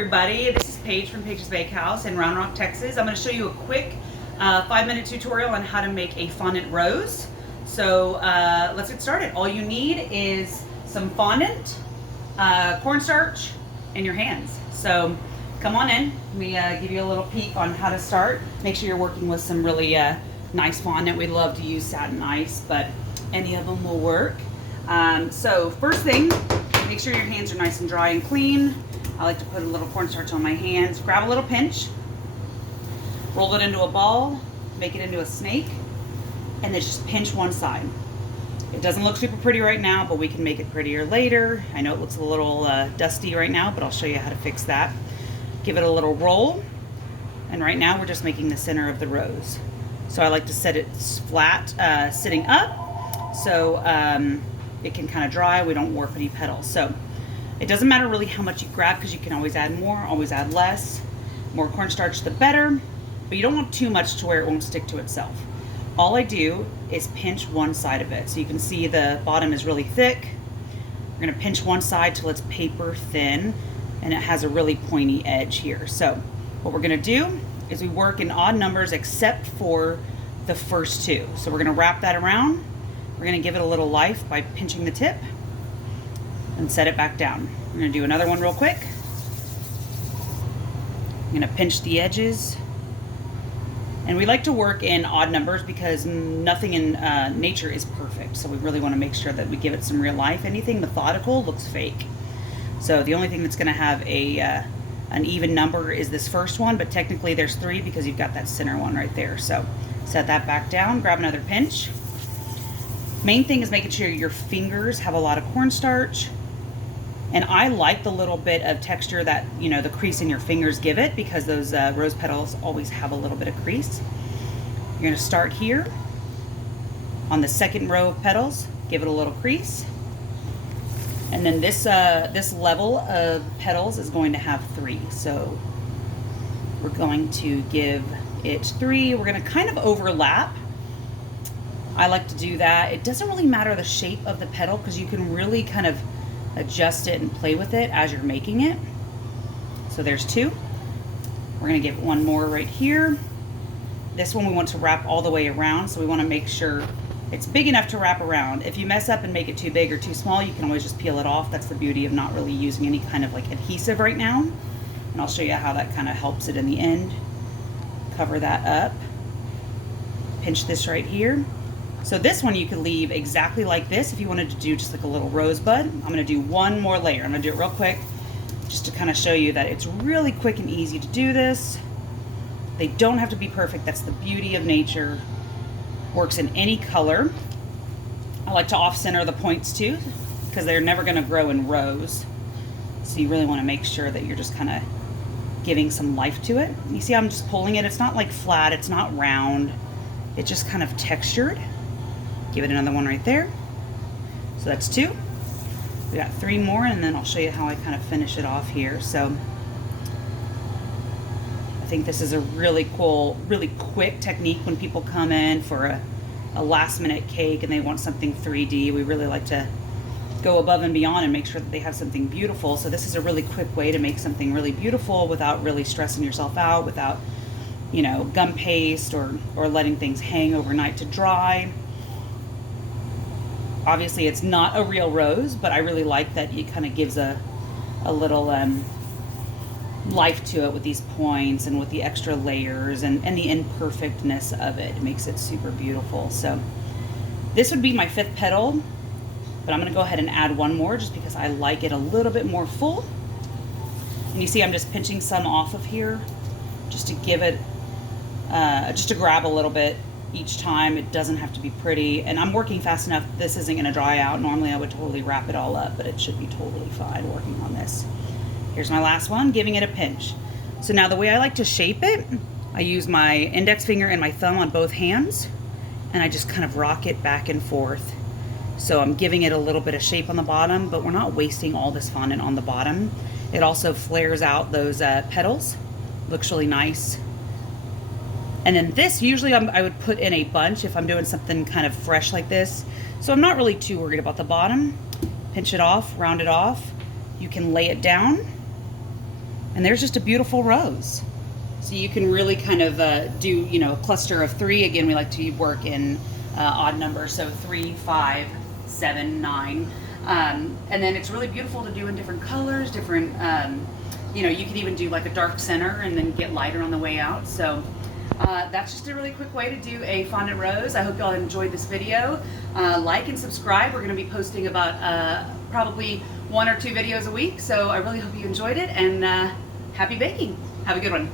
everybody, this is Paige from Paige's Bakehouse in Round Rock, Texas. I'm going to show you a quick 5-minute tutorial on how to make a fondant rose. So let's get started. All you need is some fondant, cornstarch, and your hands. So come on in. Let me give you a little peek on how to start. Make sure you're working with some really nice fondant. We love to use satin ice, but any of them will work. So first thing, make sure your hands are nice and dry and clean. I like to put a little cornstarch on my hands. Grab a little pinch, roll it into a ball, make it into a snake, and then just pinch one side. It doesn't look super pretty right now, but we can make it prettier later. I know it looks a little dusty right now, but I'll show you how to fix that. Give it a little roll, and right now we're just making the center of the rose. So I like to set it flat, sitting up, so it can kind of dry. We don't warp any petals. So it doesn't matter really how much you grab, because you can always add more, always add less. More cornstarch, the better, but you don't want too much to where it won't stick to itself. All I do is pinch one side of it. So you can see the bottom is really thick. We're gonna pinch one side till it's paper thin, and it has a really pointy edge here. So what we're gonna do is we work in odd numbers except for the first two. So we're gonna wrap that around. We're gonna give it a little life by pinching the tip and set it back down. We're gonna do another one real quick. I'm gonna pinch the edges. And we like to work in odd numbers because nothing in nature is perfect. So we really wanna make sure that we give it some real life. Anything methodical looks fake. So the only thing that's gonna have an even number is this first one, but technically there's 3 because you've got that center one right there. So set that back down, grab another pinch. Main thing is making sure your fingers have a lot of cornstarch. And I like the little bit of texture that, you know, the crease in your fingers give it, because those rose petals always have a little bit of crease. You're gonna start here on the second row of petals, give it a little crease. And then this level of petals is going to have 3. So we're going to give it 3. We're gonna kind of overlap. I like to do that. It doesn't really matter the shape of the petal, because you can really kind of adjust it and play with it as you're making it. So there's 2. We're gonna give one more right here. This one we want to wrap all the way around, so we wanna make sure it's big enough to wrap around. If you mess up and make it too big or too small, you can always just peel it off. That's the beauty of not really using any kind of like adhesive right now. And I'll show you how that kind of helps it in the end. Cover that up. Pinch this right here. So this one you could leave exactly like this if you wanted to do just like a little rosebud. I'm gonna do one more layer. I'm gonna do it real quick just to kind of show you that it's really quick and easy to do this. They don't have to be perfect. That's the beauty of nature. Works in any color. I like to off-center the points too, because they're never gonna grow in rows. So you really wanna make sure that you're just kind of giving some life to it. You see I'm just pulling it. It's not like flat, it's not round. It's just kind of textured. Give it another one right there. So that's 2. We got 3 more, and then I'll show you how I kind of finish it off here. So I think this is a really cool, really quick technique when people come in for a last minute cake and they want something 3D. We really like to go above and beyond and make sure that they have something beautiful. So this is a really quick way to make something really beautiful without really stressing yourself out, without, you know, gum paste or letting things hang overnight to dry. Obviously it's not a real rose, but I really like that it kind of gives a little life to it with these points and with the extra layers and the imperfectness of it. It makes it super beautiful. So this would be my 5th petal, but I'm gonna go ahead and add one more just because I like it a little bit more full. And you see I'm just pinching some off of here just to give it, just to grab a little bit each time. It doesn't have to be pretty, and I'm working fast enough. This isn't going to dry out. Normally I would totally wrap it all up, but it should be totally fine working on this. Here's my last one, giving it a pinch. So now the way I like to shape it, I use my index finger and my thumb on both hands, and I just kind of rock it back and forth. So I'm giving it a little bit of shape on the bottom, but we're not wasting all this fondant on the bottom. It also flares out those petals. Looks really nice. And then this, usually I would put in a bunch if I'm doing something kind of fresh like this. So I'm not really too worried about the bottom. Pinch it off, round it off. You can lay it down And there's just a beautiful rose. So you can really kind of do, you know, a cluster of 3. Again, we like to work in odd numbers, so 3, 5, 7, 9. And then it's really beautiful to do in different colors, different, you know, you could even do like a dark center and then get lighter on the way out. So that's just a really quick way to do a fondant rose. I hope y'all enjoyed this video. Like and subscribe. We're going to be posting about probably 1 or 2 videos a week. So I really hope you enjoyed it, and happy baking. Have a good one.